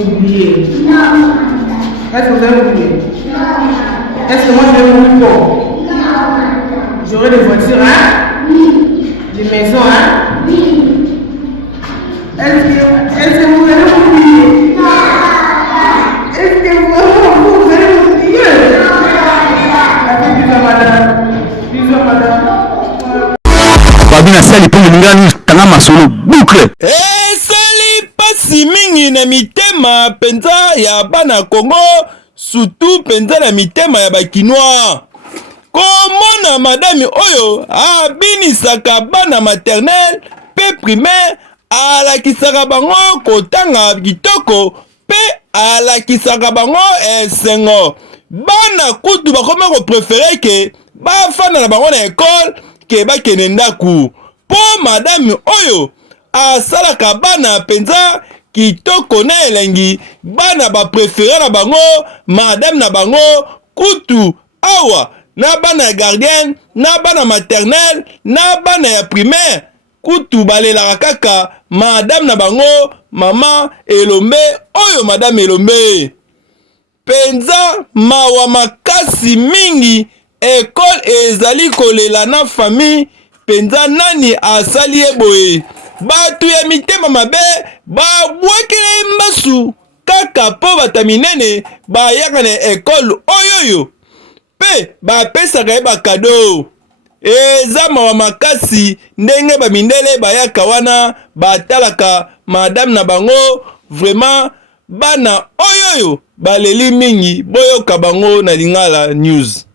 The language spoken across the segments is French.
Oublié. Non. Est-ce que vous avez oublié? Non. Est-ce que moi je vais mourir fort? Non. J'aurai des voitures, hein? Oui. Des maisons, hein? Oui. Est-ce que vous allez oublier? Non. Est-ce que vous allez oublier? Bisous, madame. Bisous, madame. babina sali mpo ngani tanga masolo boucle esali pasi mingi na mitema penza ya bana Congo surtout penza na mitema ya bakinois komona madame oyo abinisaka bana maternel pe primaire alakisaka bango kotanga kitoko pe alakisaka bango esengo bana kutu bakoma koprefere ke bafanda na bango na ekole ke bakende ndaku po madame oyo asalaka bana penza kitoko na elengi bana baprefere na bango madame na bango kutu awa na bana ya gardienne na bana maternelle na bana ya primaire kutu balelaka kaka madame na bango mama Elombe oyo madame Elombe penza mawa makasi mingi ekole ezali kolela na famille penza nani asali eboye batu ya mitema mabe babwakele mbasu kaka po bata minene bayaka na ekole oyoyo pe bapesaka ye bakado eza mawa makasi ndenge bamindele bayaka wana batalaka madame na bango vraiment bana oyoyo baleli mingi boyoka bango na Lingala News.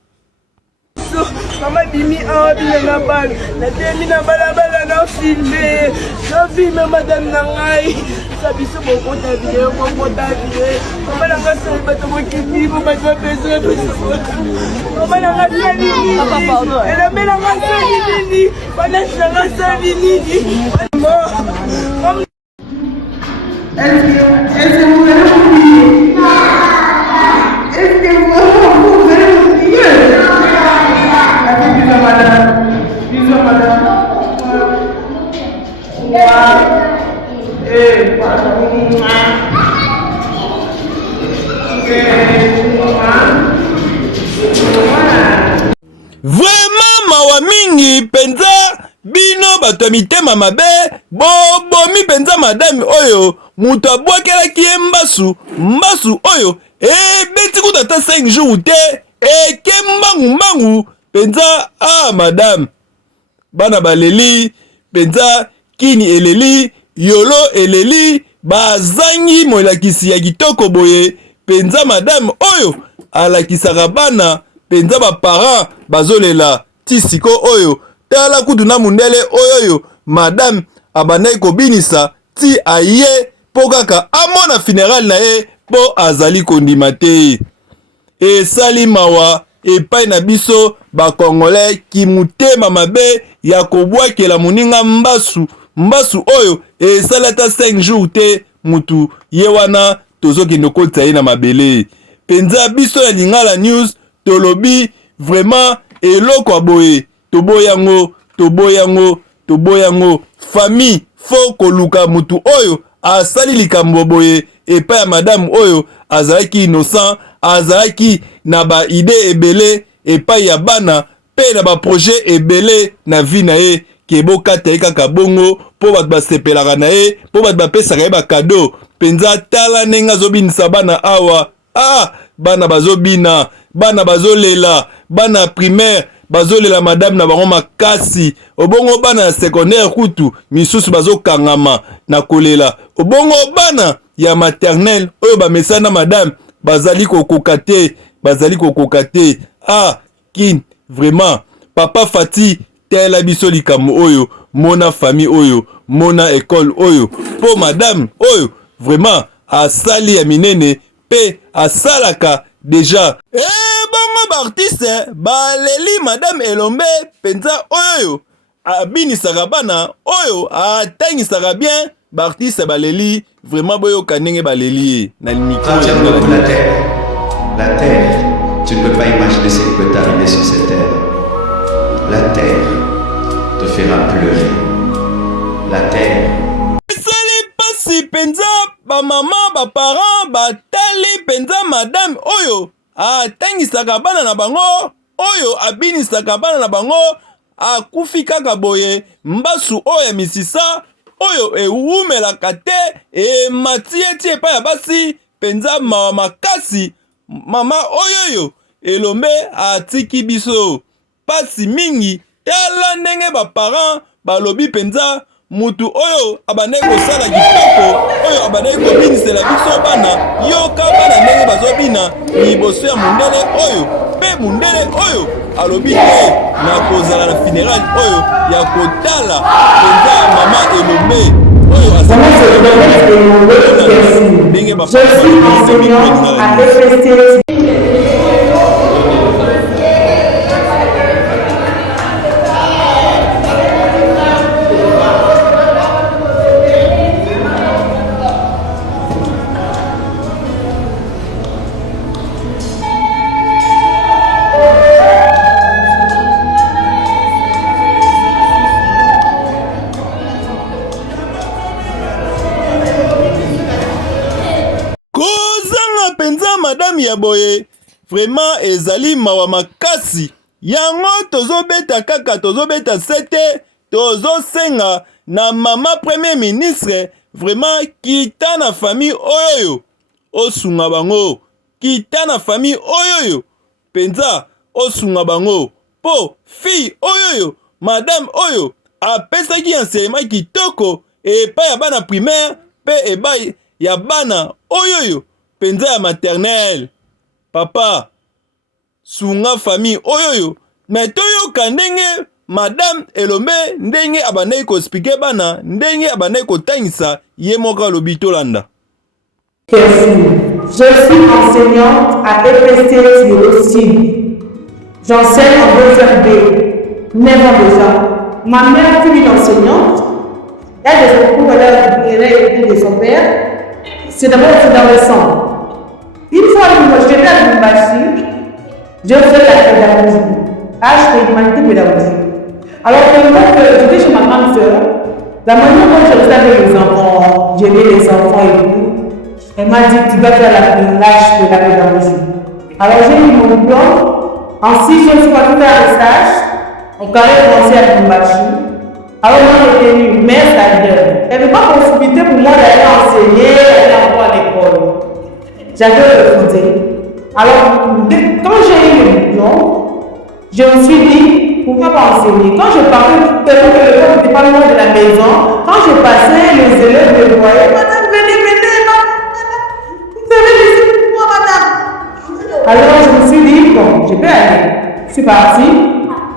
Mama dimi awa bina na bal na demi na balabala na filme madame na ngai sabiso bokota video bokota video mama na ngai sali bato bokiti bo bato besoin besoin mama na ngai sali nini elombe na ngai sali nini banasi na ngai sali nini Est-ce que vous allez oublier? Est-ce que vous allez oublier? Bisous, madame. Bisous, madame. Vraiment mawa mingi penza bino bato ya mitema mabe bobomi penza madame oyo mutu abwakelaki ye mbasu oyo ebeti kuta ata 5 jours te eke mbangu penza madame bana baleli penza kini eleli yolo eleli bazangi molakisi ya kitoko boye penza madame oyo alakisaka bana penza baparent bazolela ti siko oyo tala kutu na mundele oyoyo madame abandaki kobinisa ti aye po kaka amona funeral na ye po azali kondima te esali mawa epai na biso bakongolais kimutema mabe ya kobwakela moninga mbasu oyo esali ata 5 jours te mutu ye wana tozokende kotisa ye na mabele penza biso ya Lingala News tolobi vraiment eloko aboye toboyango famille fo koluka mutu oyo asali likambo boye epai ya madame oyo azalaki innocent azalaki na ba idée ebele epai ya bana pe na ba projet ebele na vie na ye ke bokata ye kaka bongo po bato basepelaka na ye po bato bapesaka ye bakado penza tala ndenge azobinisa bana awa bana bazobina bana bazolela bana primaire bazolela madame na bango makasi obongo bana ya secondaire kutu misusu bazokangama na kolela obongo bana ya maternelle oyo bamesana madame bazali kokoka te kin vraiment papa Fati tela biso likambo oyo mona famille oyo mona école oyo po madame oyo vraiment asali ya minene pe asalaka deja bongo baartiste baleli madame Elombe penza oyo abinisaka bana oyo atangisaka bien baartiste baleli vraiment boyoka ndenge baleli na micro la terre, tu ne peux pas imaginer ce qui peut t'arriver sur cette terre. La terre te fera pleurer. La terre kasi penza bamama baparent batali penza madame oyo atangisaka bana na bango oyo abinisaka bana na bango akufi kaka boye mbasu oyo ya misisa oyo ewumelaka te emati eti epai ya basi penza mawa makasi mama oyoyo elombe atiki biso pasi mingi. Tala ndenge baparent balobi penza mutu oyo abandaki kosala kitoko oyo abandaki kobinisela biso bana yoka bana ndenge bazobina liboso ya mundele oyo mpe mundele oyo alobi te na kozala na funérail oyo ya kotala penza mama elombe oyo ndenge madame ya boye vraiment ezali mawa makasi yango tozobeta kaka tozobeta sete tozosenga na mama premier ministre vraiment kita na famille oyo osunga bango kita na famille oyo penza osunga bango po fille oyo madame oyo apesaki enseignement kitoko epai ya bana primaire pe epai ya bana oyo penza ya maternelle. Papa sunga famille oyoyo mais toyoka ndenge madame elombe ndenge abandaki kospike bana ndenge abandaki kotangisa ye moko alobi tolanda. Je suis enseignante à EPC aussi. J'enseigne en 2B, 9 ans déjà. Ma mère fut une enseignante. Elle a des cours, elle a été de son père. C'est d'abord dans le sang. Une fois que j'étais à l'université, je faisais la pédagogie. H, humanité pédagogique. Alors que j'étais chez ma grande soeur, la manière dont je restais avec les enfants, j'aimais les enfants et tout, elle m'a dit tu vas faire l'âge de la pédagogie. Alors j'ai eu mon diplôme. En 6 jours, je suis partie faire un stage. On carré commencé à l'université. Alors moi j'étais venue, mais ça donne. Elle ne veut pas possibilité pour moi d'aller enseigner, d'aller encore à l'école. J'avais refusé. Alors, quand j'ai eu le diplôme, je me suis dit, pourquoi pas enseigner? Quand je parlais, tellement que le n'était pas loin de la maison, quand je passais, les élèves me voyaient, madame, venez, vous avez laissé pour moi, madame. Alors, je me suis dit, bon, je peux aller. Je suis partie.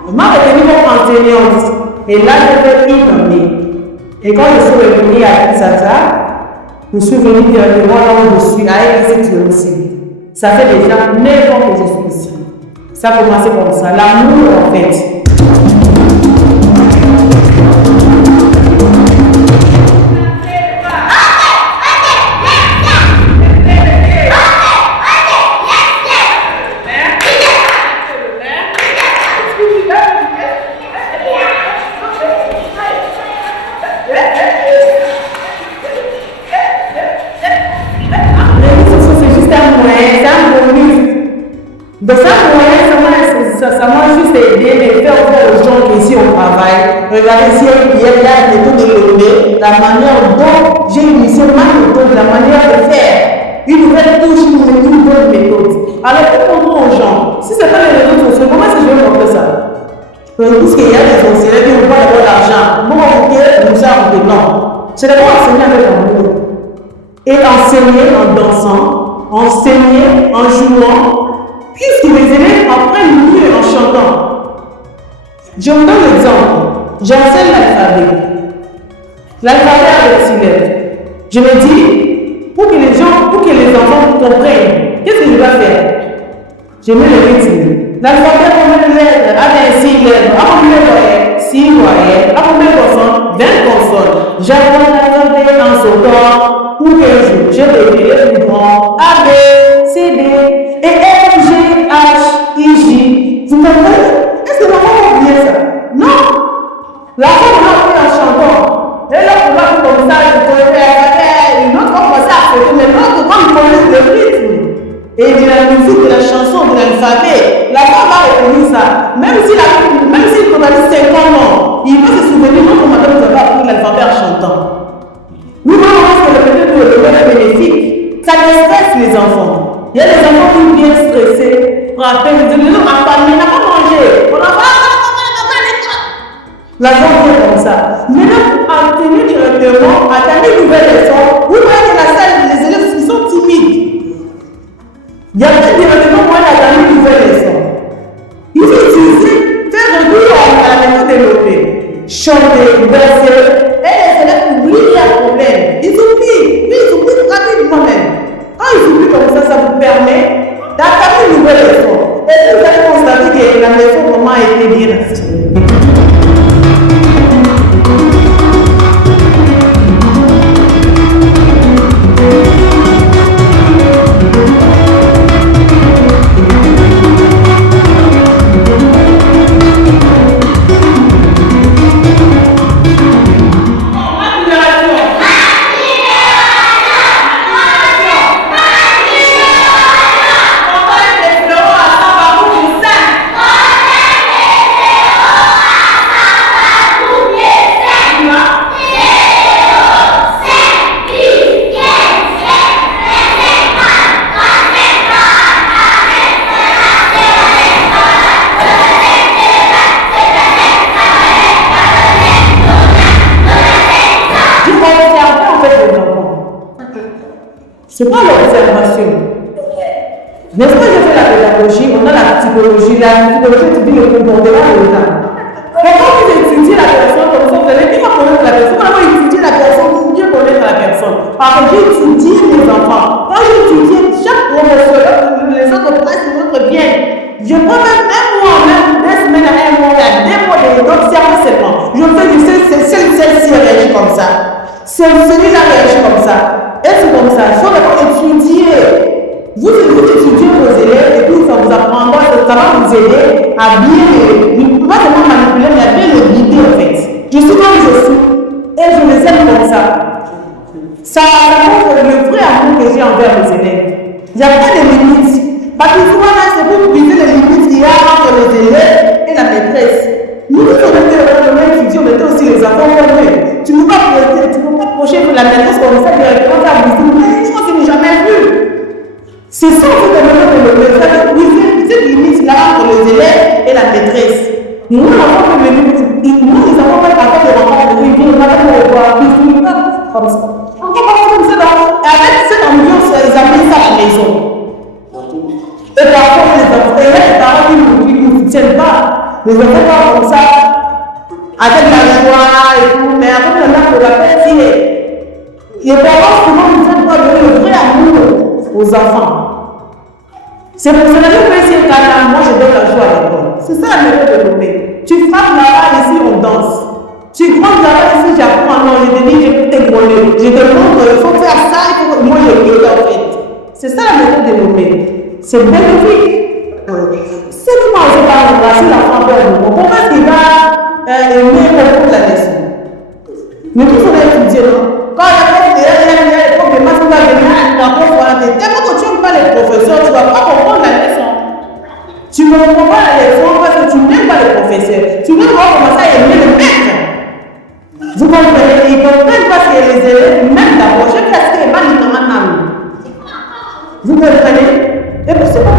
On m'a retenu comme enseignante. Et là, j'ai fait une année. Et quand je suis revenue à Kinshasa, je suis venue directement là où je suis, à EPC aussi. Ça fait déjà 9 ans que je suis ici. Ça a commencé comme ça, l'amour en fait. Donc ça m'a juste aidé de faire voir aux gens qu'ici on travaille. Regardez si il y a la méthode de l'ONU, la manière dont j'ai initié ma méthode, la manière de faire. Une nouvelle touche, une nouvelle méthode. Alors pour montrer aux gens, si ce n'est pas les réseaux sociaux, comment est-ce que je vais montrer ça? Parce qu'il y a des enseignants qui n'ont pas d'argent. Comment nous avons non. C'est d'abord enseigner avec l'amour. Et enseigner en dansant, enseigner en jouant. Puisque les élèves apprennent mieux en chantant. Je vous donne l'exemple. J'enseigne l'alphabet. L'alphabet avec 6 lettres. Je me dis, pour que les enfants comprennent, qu'est-ce que je dois faire? Je mets le rythme. L'alphabet, combien de lettres? Avec 6 lettres. À combien de voyelles? 6 voyelles. À combien de consonnes? 20 consonnes. J'apprends l'alphabet en sautant. Pour que je révèle le grand A, B, C, D, et F, G, H, I, J. Vous comprenez? Est-ce que l'enfant va oublier ça? Non! L'enfant va apprendre en chantant. Et là, on va comme ça, je peux faire et de la musique, de la chanson, de l'alphabet. L'enfant va retenir ça. Même s'il a 50 ans, il va se souvenir non comment madame vous avez appris l'alphabet en chantant. Nous voyons que le peut-être bénéfique. Ça stresse les enfants. Il y a des enfants qui sont bien stressés. Pour appeler, ils disent non, ma famille n'a pas mangé. On a pas la vie est comme ça. Maintenant, en tenue directement, attendre une nouvelle leçon, vous voyez que la salle, les élèves ils sont timides. Il y a pas directement moyen d'attendre une nouvelle leçon. Il faut utiliser, faire recours à la méthode développée. Chanter, danser, et les élèves oublient leurs problèmes. Ils oublient rapidement même. Quand ils oublient comme ça vous permet d'attendre une nouvelle leçon. Et vous allez constater que la leçon vraiment a été bien assurée. C'est pas l'observation. N'est-ce pas, j'ai fait la pédagogie, on a la psychologie. La psychologie étudie le comportement de l'âme. Pourquoi vous étudiez la personne comme ça, vous allez bien connaître la personne. Comment étudier la personne pour bien connaître la personne? Parce que j'étudie les enfants. Quand j'étudie chaque professeur, les autres prennent votre bien. Je prends même un mois, même 2 semaines à un mois, il y a 2 mois d'observer seulement. Je fais du celle-ci réagit comme ça. Celui-là réagit comme ça. Et c'est comme ça, il faut d'abord étudier. Vous étudiez vos élèves et puis ça vous apprendra, ça va vous aider à bien, pas seulement manipuler, mais à bien le guider en fait. Je suis comme je suis et je les aime comme ça. Ça montre le vrai amour que j'ai envers mes élèves. Il n'y a pas de limites. Parce que souvent là, c'est pour briser les limites qu'il y a entre les élèves et la maîtresse. Nous, on était étudiants, on était aussi les enfants comme eux. Tu ne peux pas approcher de la maîtresse comme ça, directement à briser. Mais je pense que je n'ai jamais vu. C'est ça, en fait, ça veut briser cette limite-là entre les élèves et la maîtresse. Nous, l'enfant peut venir, nous, les enfants peuvent attendre les rencontres, ils viennent, on va les voir, ils viennent comme ça. On peut pas comme ça, avec cette ambiance, ils amènent ça à la maison. Et parfois, les parents qui ne soutiennent pas, les enfants parlent comme ça, avec la joie et tout, mais avec le nom de la personne, les parents souvent ne savent pas donner le vrai amour aux enfants. C'est pour cela que quand c'est calme, moi je donne la joie à l'école. C'est ça la méthode développée. Tu frappes là-bas, ici on danse. Tu grondes là-bas, ici j'apprends, non, je te dis, je peux te gronder. Je te montre, il faut faire ça, il faut que moi je guide en fait. C'est ça la méthode développée. C'est bénéfique. C'est comment on ne sait pas remplacer l'enfant peur de nous. Comment est-ce qu'il va aimer comprendre la leçon? Mais tout ça va étudier, non? Quand il y a des problèmes, tu vas venir à la prof, tellement que tu n'aimes pas les professeurs, tu ne vas pas comprendre la leçon. Tu ne comprends pas la leçon parce que tu n'aimes pas les professeurs. Tu veux voir comment ça aimer le maître. Vous comprenez? Ils ne comprennent pas ce que les élèves, même d'abord, je fais ce qu'ils veulent dans ma âme. Vous comprenez? Et puis c'est bon.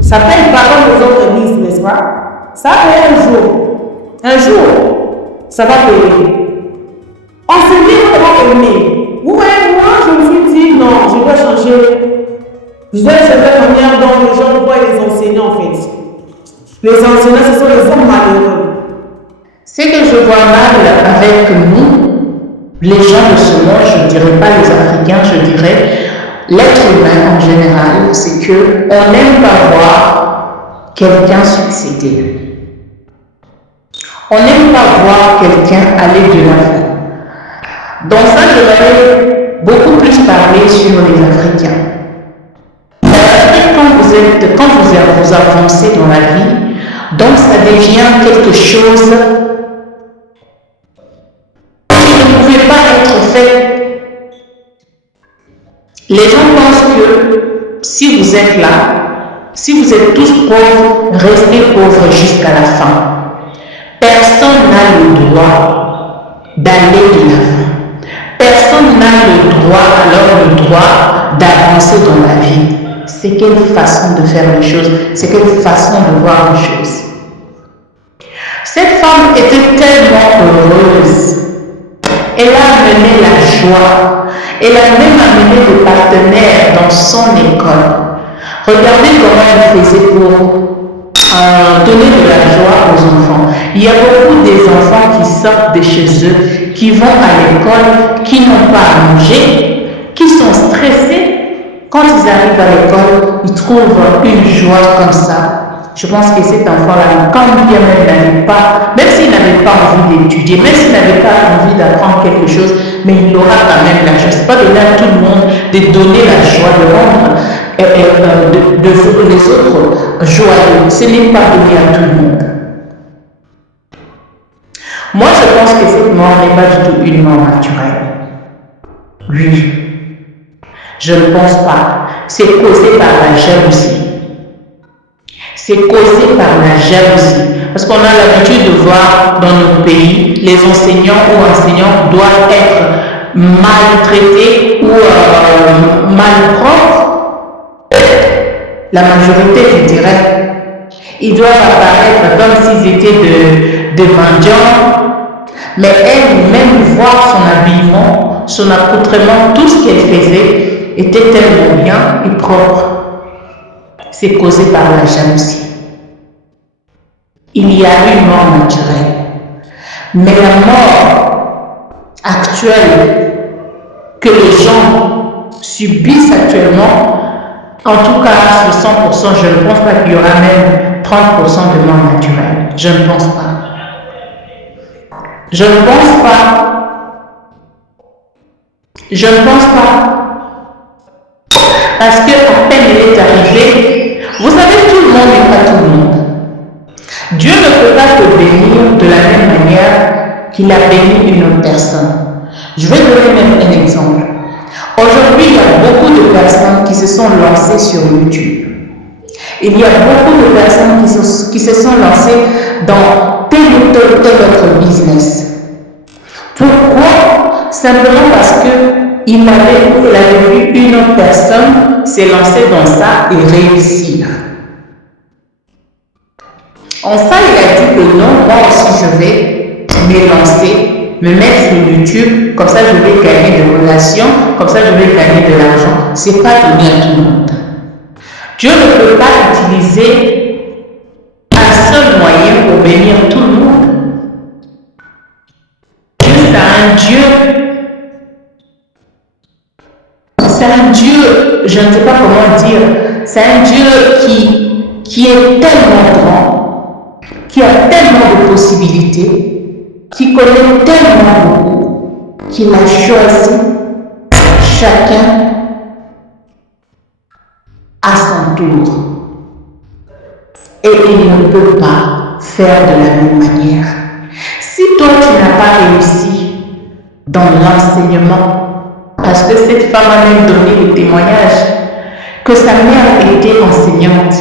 Ça paye parole aux autres mises, n'est-ce pas? Ça paye un jour. Un jour, ça va payer. On se dit comment aimer. Vous voyez, moi, je me suis dit, non, je dois changer. Je dois changer la manière dont les gens voient les enseignants, en fait. Les enseignants, ce sont les hommes malheureux. Ce que je vois mal avec nous, les gens de ce monde, je ne dirais pas les Africains, je dirais l'être humain en général, c'est que on n'aime pas voir quelqu'un succéder. On n'aime pas voir quelqu'un aller de l'avant. Donc ça, je vais beaucoup plus parler sur les Africains. Quand vous avancez dans la vie, donc ça devient quelque chose qui ne pouvait pas être fait. Les gens pensent que si vous êtes là, si vous êtes tous pauvres, restez pauvres jusqu'à la fin. Personne n'a le droit d'aller de l'avant. Personne n'a le droit d'avancer dans la vie. C'est quelle façon de faire les choses, c'est quelle façon de voir les choses. Cette femme était tellement heureuse. Elle a amené la joie. Elle a même amené des partenaires dans son école. Regardez comment elle faisait pour donner de la joie aux enfants. Il y a beaucoup des enfants qui sortent de chez eux, qui vont à l'école, qui n'ont pas à manger, qui sont stressés. Quand ils arrivent à l'école, ils trouvent une joie comme ça. Je pense que cet enfant-là, quand bien même n'avait pas, même s'il n'avait pas envie d'étudier, même s'il n'avait pas envie d'apprendre quelque chose, mais il aura quand même la joie. Ce n'est pas donner à tout le monde de donner la joie, de rendre les autres joyeux. Ce n'est pas donné à tout le monde. Moi, je pense que cette mort n'est pas du tout une mort naturelle. Oui. Je ne pense pas. C'est causé par la jalousie. C'est causé par la jalousie. Parce qu'on a l'habitude de voir dans nos pays, les enseignants ou enseignants doivent être maltraités ou malpropres. La majorité, je dirais, ils doivent apparaître comme s'ils étaient de mendiants. Mais elle, même voir son habillement, son accoutrement, tout ce qu'elle faisait, était tellement bien et propre. C'est causé par la jalousie. Il y a une mort naturelle. Mais la mort actuelle que les gens subissent actuellement, en tout cas sur 100%, je ne pense pas qu'il y aura même 30% de mort naturelle. Je ne pense pas. Je ne pense pas. Je ne pense pas. Parce qu'à peine elle est arrivée, vous savez, tout le monde n'est pas tout le monde. Dieu ne peut pas te bénir de la même manière qu'il a béni une autre personne. Je vais donner même un exemple. Aujourd'hui, il y a beaucoup de personnes qui se sont lancées sur YouTube. Il y a beaucoup de personnes qui se sont lancées dans tel ou tel autre business. Pourquoi? Simplement parce que il avait vu une autre personne se lancer dans ça et réussir. En ça, il a dit que non, moi aussi je vais me lancer, me mettre sur YouTube, comme ça je vais gagner des relations, comme ça je vais gagner de l'argent. Ce n'est pas donné à tout le monde. Dieu ne peut pas utiliser un seul moyen pour bénir tout le monde. Dieu, c'est un Dieu. C'est un Dieu, je ne sais pas comment dire, c'est un Dieu qui est tellement grand, qui a tellement de possibilités, qui connaît tellement beaucoup, qu'il a choisi chacun à son tour. Et il ne peut pas faire de la même manière. Si toi tu n'as pas réussi dans l'enseignement, parce que cette femme a même donné le témoignage que sa mère était enseignante.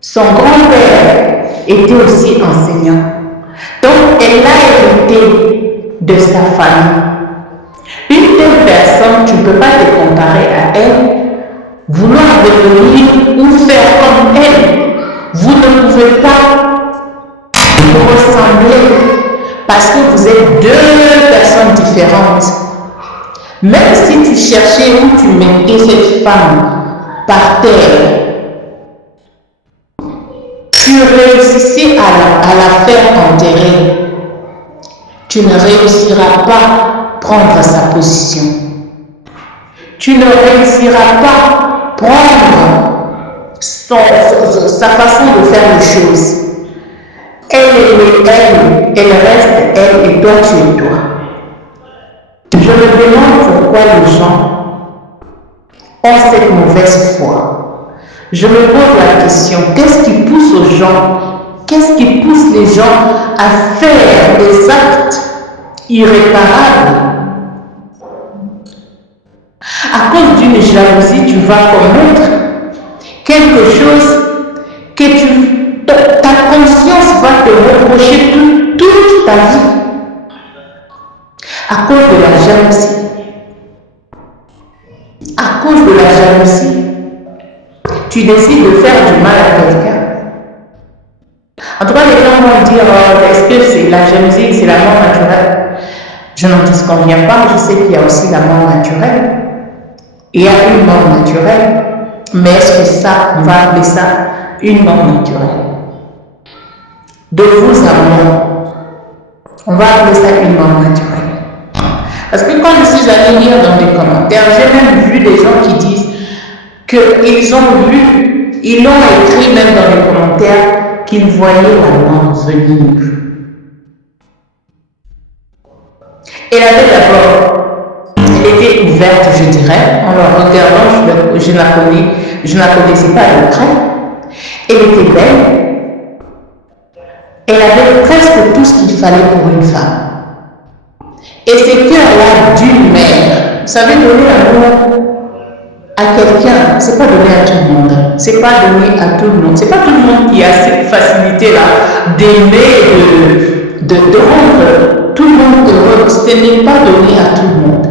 Son grand-père était aussi enseignant. Donc, elle a hérité de sa famille. Une telle personne, tu ne peux pas te comparer à elle, vouloir devenir ou faire comme elle. Vous ne pouvez pas vous ressembler parce que vous êtes deux personnes différentes. Même si tu cherchais où tu mettais cette femme par terre, tu réussissais à la faire enterrer, tu ne réussiras pas à prendre sa position. Tu ne réussiras pas à prendre sa façon de faire les choses. Elle reste elle et toi tu es toi. Je me demande pourquoi les gens ont cette mauvaise foi. Je me pose la question, qu'est-ce qui pousse aux gens, qu'est-ce qui pousse les gens à faire des actes irréparables? À cause d'une jalousie, tu vas commettre quelque chose que ta conscience va te reprocher toute ta vie. À cause de la jalousie. À cause de la jalousie, tu décides de faire du mal à quelqu'un. En tout cas, les gens vont dire, est-ce que c'est la jalousie, c'est la mort naturelle? Je n'en disconviens pas, je sais qu'il y a aussi la mort naturelle. Il y a une mort naturelle, mais est-ce que ça, on va appeler ça une mort naturelle? De vous à moi, on va appeler ça une mort naturelle. Parce que quand je suis allée lire dans les commentaires, j'ai même vu des gens qui disent qu'ils ont lu, ils ont écrit même dans les commentaires qu'ils voyaient la mort venir. Elle avait d'abord, elle était ouverte, je dirais, en la regardant, je ne la connaissais pas de près. Elle était belle. Elle avait presque tout ce qu'il fallait pour une femme. Et ces cœurs-là d'une mère, vous savez, donner l'amour à quelqu'un, c'est pas donner à tout le monde. C'est pas donner à tout le monde. C'est pas tout le monde qui a cette facilité-là d'aimer, de rendre tout le monde heureux. Ce n'est pas donner à tout le monde.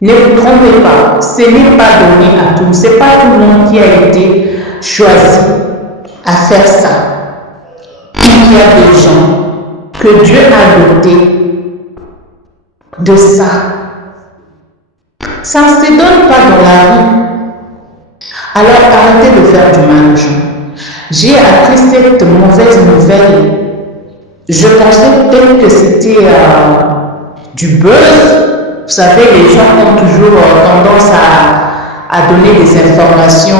Ne vous trompez pas, ce n'est pas donné à tout le monde. Ce n'est pas tout le monde qui a été choisi à faire ça. Il y a des gens que Dieu a dotés de ça. Ça ne se donne pas dans la vie. Alors arrêtez de faire du mal aux gens. J'ai appris cette mauvaise nouvelle. Je pensais peut-être que c'était du buzz. Vous savez, les gens ont toujours tendance à donner des informations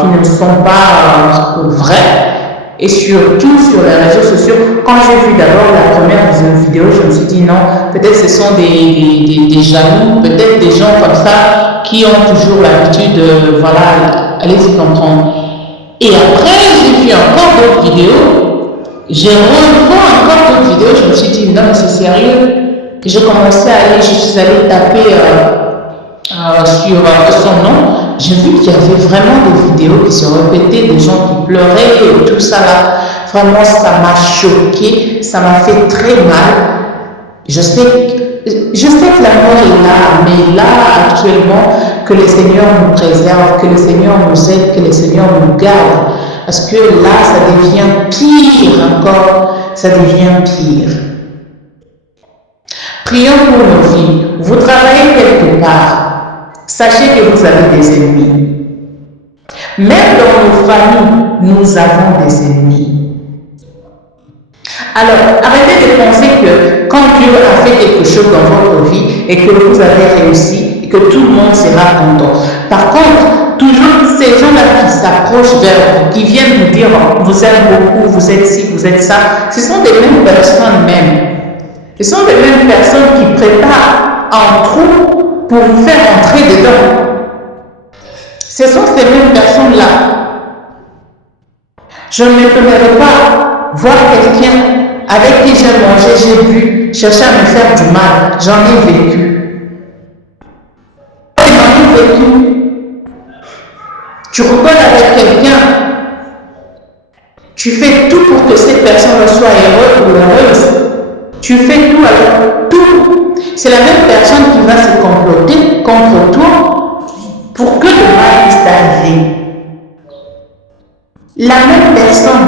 qui ne sont pas vraies. Et surtout sur les réseaux sociaux, quand j'ai vu d'abord la première vidéo, je me suis dit non, peut-être ce sont des jaloux, peut-être des gens comme ça qui ont toujours l'habitude de, voilà, allez-y comprendre. Et après, j'ai vu encore d'autres vidéos, j'ai revu encore d'autres vidéos, je me suis dit non, mais c'est sérieux. Et je commençais à aller, je suis allée taper sur son nom. J'ai vu qu'il y avait vraiment des vidéos qui se répétaient, des gens qui pleuraient et tout ça là. Vraiment, ça m'a choqué, ça m'a fait très mal. Je sais que la mort est là, mais là, actuellement, que le Seigneur nous préserve, que le Seigneur nous aide, que le Seigneur nous garde. Parce que là, ça devient pire encore, ça devient pire. Prions pour nos vies. Vous travaillez quelque part. Sachez que vous avez des ennemis. Même dans nos familles, nous avons des ennemis. Alors, arrêtez de penser que quand Dieu a fait quelque chose dans votre vie et que vous avez réussi et que tout le monde sera content. Par contre, toujours ces gens-là qui s'approchent vers vous, qui viennent vous dire « vous aime beaucoup, vous êtes ci, vous êtes ça », ce sont des mêmes personnes même. Ce sont les mêmes personnes qui préparent un trou pour vous faire entrer dedans. Ce sont ces mêmes personnes-là. Je ne m'étonnerai pas voir quelqu'un avec qui j'ai mangé, j'ai bu, chercher à me faire du mal. J'en ai vécu. J'en ai vécu. Tu rigoles avec quelqu'un. Tu fais tout pour que cette personne soit heureuse ou heureuse. Tu fais tout avec tout. C'est la même personne qui va se comploter contre toi pour que le mal puisse t'arriver. La même personne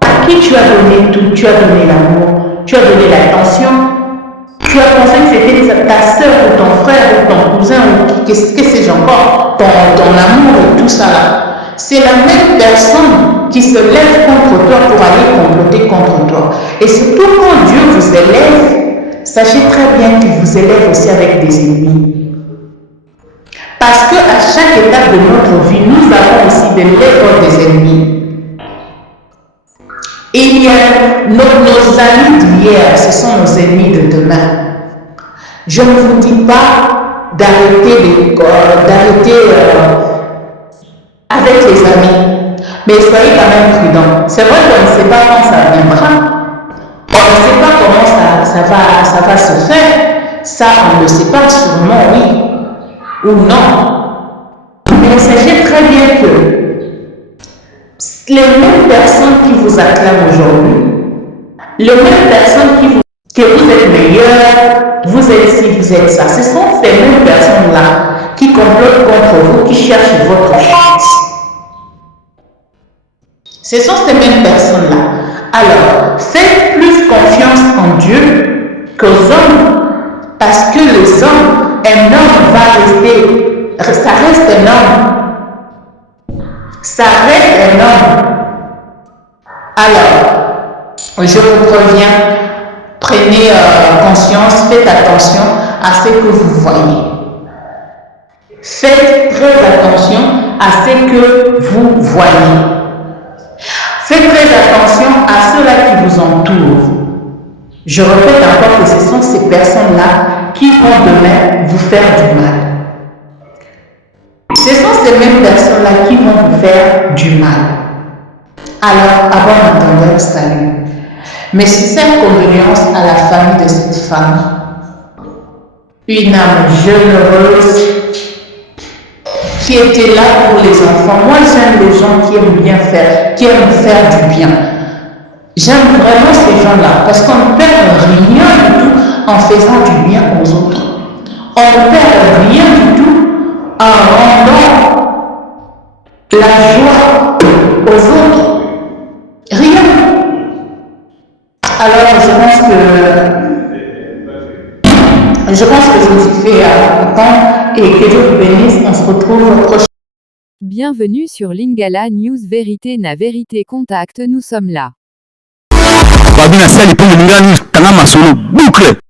à qui tu as donné tout, tu as donné l'amour, tu as donné l'attention, tu as pensé que c'était ta soeur ou ton frère ou ton cousin ou que sais-je encore, ton amour et tout ça là. C'est la même personne qui se lève contre toi pour aller comploter contre toi. Et surtout quand Dieu vous élève, sachez très bien qu'il vous élève aussi avec des ennemis. Parce qu'à chaque étape de notre vie, nous avons aussi des légions des ennemis. Il y a nos amis d'hier, ce sont nos ennemis de demain. Je ne vous dis pas d'arrêter avec les amis, mais soyez quand même prudents. C'est vrai qu'on ne sait pas quand ça viendra, on ne sait pas comment ça va se faire. Ça, on ne le sait pas, sûrement oui ou non. Mais sachez très bien que les mêmes personnes qui vous acclament aujourd'hui, les mêmes personnes que vous êtes meilleur, vous êtes ci, vous êtes ça, ce sont ces mêmes personnes-là qui complotent contre vous, qui cherchent votre chute. Ce sont ces mêmes personnes-là. Alors, faites plus confiance en Dieu qu'aux hommes, parce que les hommes, un homme va rester, ça reste un homme. Ça reste un homme. Alors, je vous préviens, prenez conscience, faites attention à ce que vous voyez. Faites très attention à ce que vous voyez. Faites très attention à ceux-là qui vous entourent. Je répète encore que ce sont ces personnes-là qui vont demain vous faire du mal. Ce sont ces mêmes personnes-là qui vont vous faire du mal. Alors, à bon entendeur, salut. Mes sincères condoléances à la famille de cette femme. Une âme généreuse qui était là pour les enfants. Moi, j'aime les gens qui aiment bien faire, qui aiment faire du bien. J'aime vraiment ces gens-là parce qu'on ne perd rien du tout en faisant du bien aux autres. On ne perd rien du tout en rendant la joie aux autres. Rien. Alors, je pense que je vous ai fait attendre et que Dieu vous bénisse. On se retrouve prochainement. Bienvenue sur Lingala News Vérité na Vérité Contact, nous sommes là. Babina Sali pour le Lingala News, Tanga Masolo, boucle.